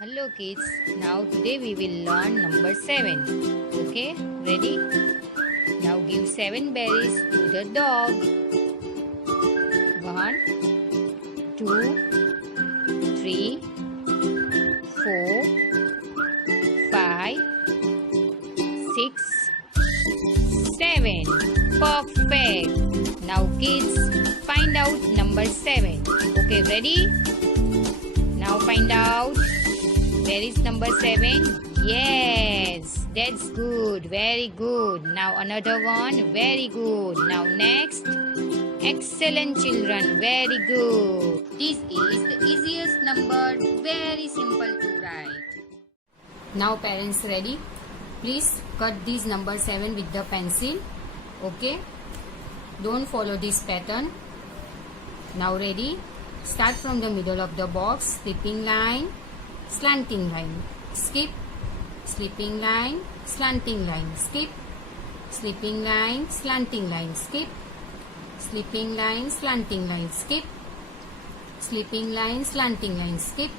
Hello kids, now today we will learn number 7. Okay, ready? Now give 7 berries to the dog. 1, 2, 3, 4, 5, 6, 7. Perfect. Now kids, find out number 7. Okay, ready? Now find out. Where is number 7? Yes, that's good. Very good. Now another one. Very good. Now next. Excellent children. Very good. This is the easiest number. Very simple to write. Now parents ready? Please cut this number 7 with the pencil. Okay. Don't follow this pattern. Now ready? Start from the middle of the box. Slipping line. Slanting line, skip, slipping line, slanting line, skip, slipping line, slanting line, skip, slipping line, slanting line, skip, slipping line, slanting line, skip,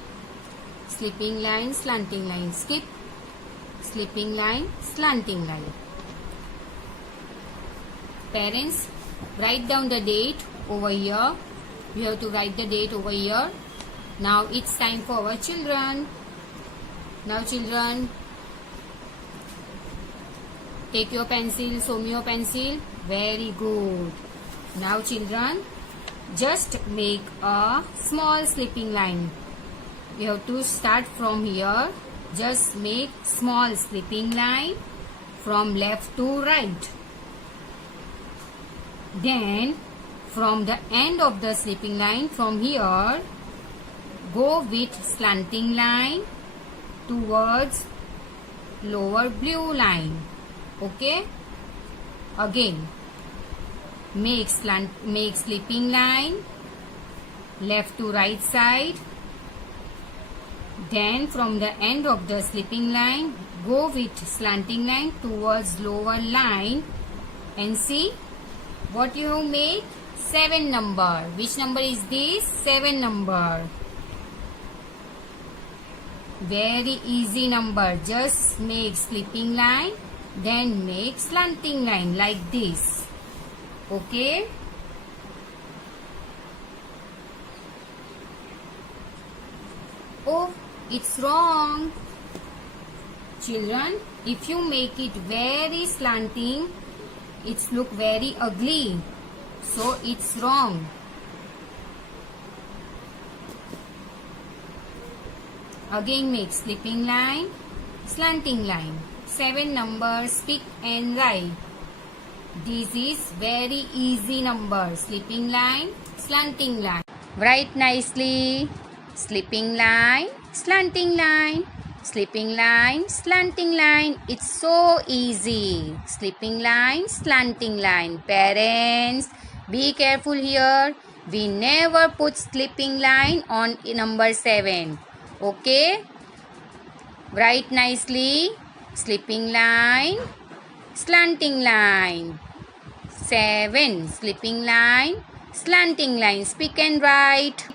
slipping line, slanting line, skip, slipping line, slanting line. Parents, write down the date over here. You have to write the date over here. Now it's time for our children. Now children, take your pencil, show me your pencil. Very good. Now children, just make a small slipping line. You have to start from here. Just make small slipping line from left to right. Then from the end of the slipping line, from here, go with slanting line towards lower blue line. Okay. Again, make slipping line left to right side. Then from the end of the slipping line, go with slanting line towards lower line and see what you have made. 7 number. Which number is this? 7 number. Very easy number. Just make slipping line, then make slanting line like this. Okay. Oh, it's wrong. Children, if you make it very slanting, it's look very ugly. So it's wrong. Again make slipping line, slanting line. 7 numbers, pick and write. This is very easy number. Slipping line, slanting line. Write nicely. Slipping line, slanting line. Slipping line, slanting line. It's so easy. Slipping line, slanting line. Parents, be careful here. We never put slipping line on number 7. Okay, write nicely. Slipping line, slanting line. 7. Slipping line, slanting line. Speak and write.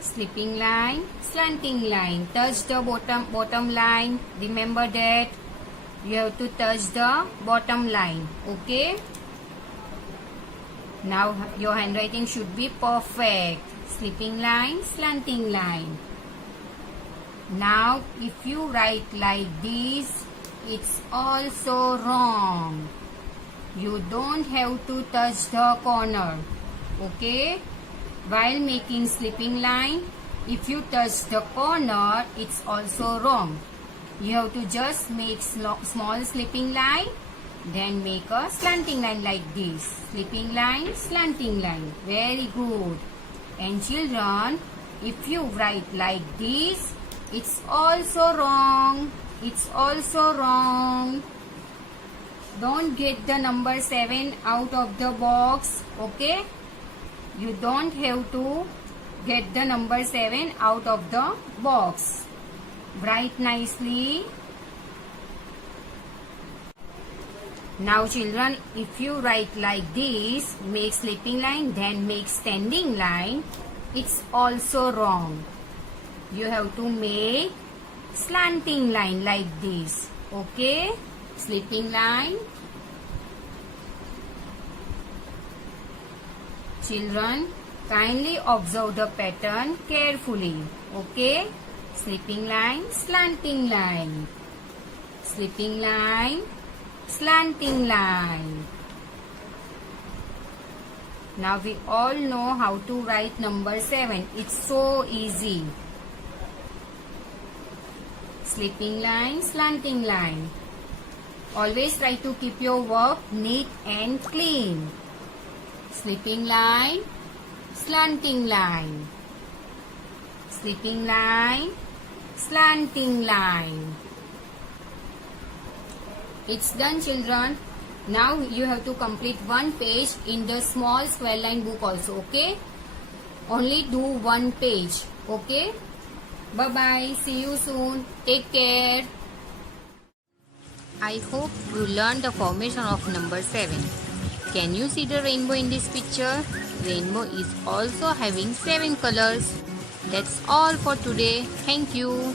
Slipping line, slanting line. Touch the bottom line. Remember that you have to touch the bottom line. Okay. Now your handwriting should be perfect. Slipping line, slanting line. Now if you write like this, it's also wrong. You don't have to touch the corner. Okay. While making slipping line, if you touch the corner, it's also wrong. You have to just make small slipping line, then make a slanting line like this. Slipping line, slanting line. Very good. And children, if you write like this, it's also wrong. It's also wrong. Don't get the number 7 out of the box. Okay? You don't have to get the number 7 out of the box. Write nicely. Now children, if you write like this, make slipping line, then make standing line, it's also wrong. you have to make slanting line like this. Okay, sleeping line. Children, kindly observe the pattern carefully. Okay, sleeping line, slanting line, sleeping line, slanting line. Now we all know how to write number 7. It's so easy. Sleeping line, slanting line. Always try to keep your work neat and clean. Sleeping line, slanting line. Sleeping line, slanting line. It's done, children. Now you have to complete one page in the small square line book also. Okay, only do one page. Okay, bye bye, see you soon, take care. I hope you learned the formation of number 7. Can you see the rainbow in this picture? Rainbow is also having 7 colors. That's all for today. Thank you.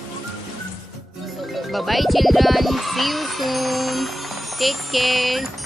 Bye bye, children, see you soon, take care.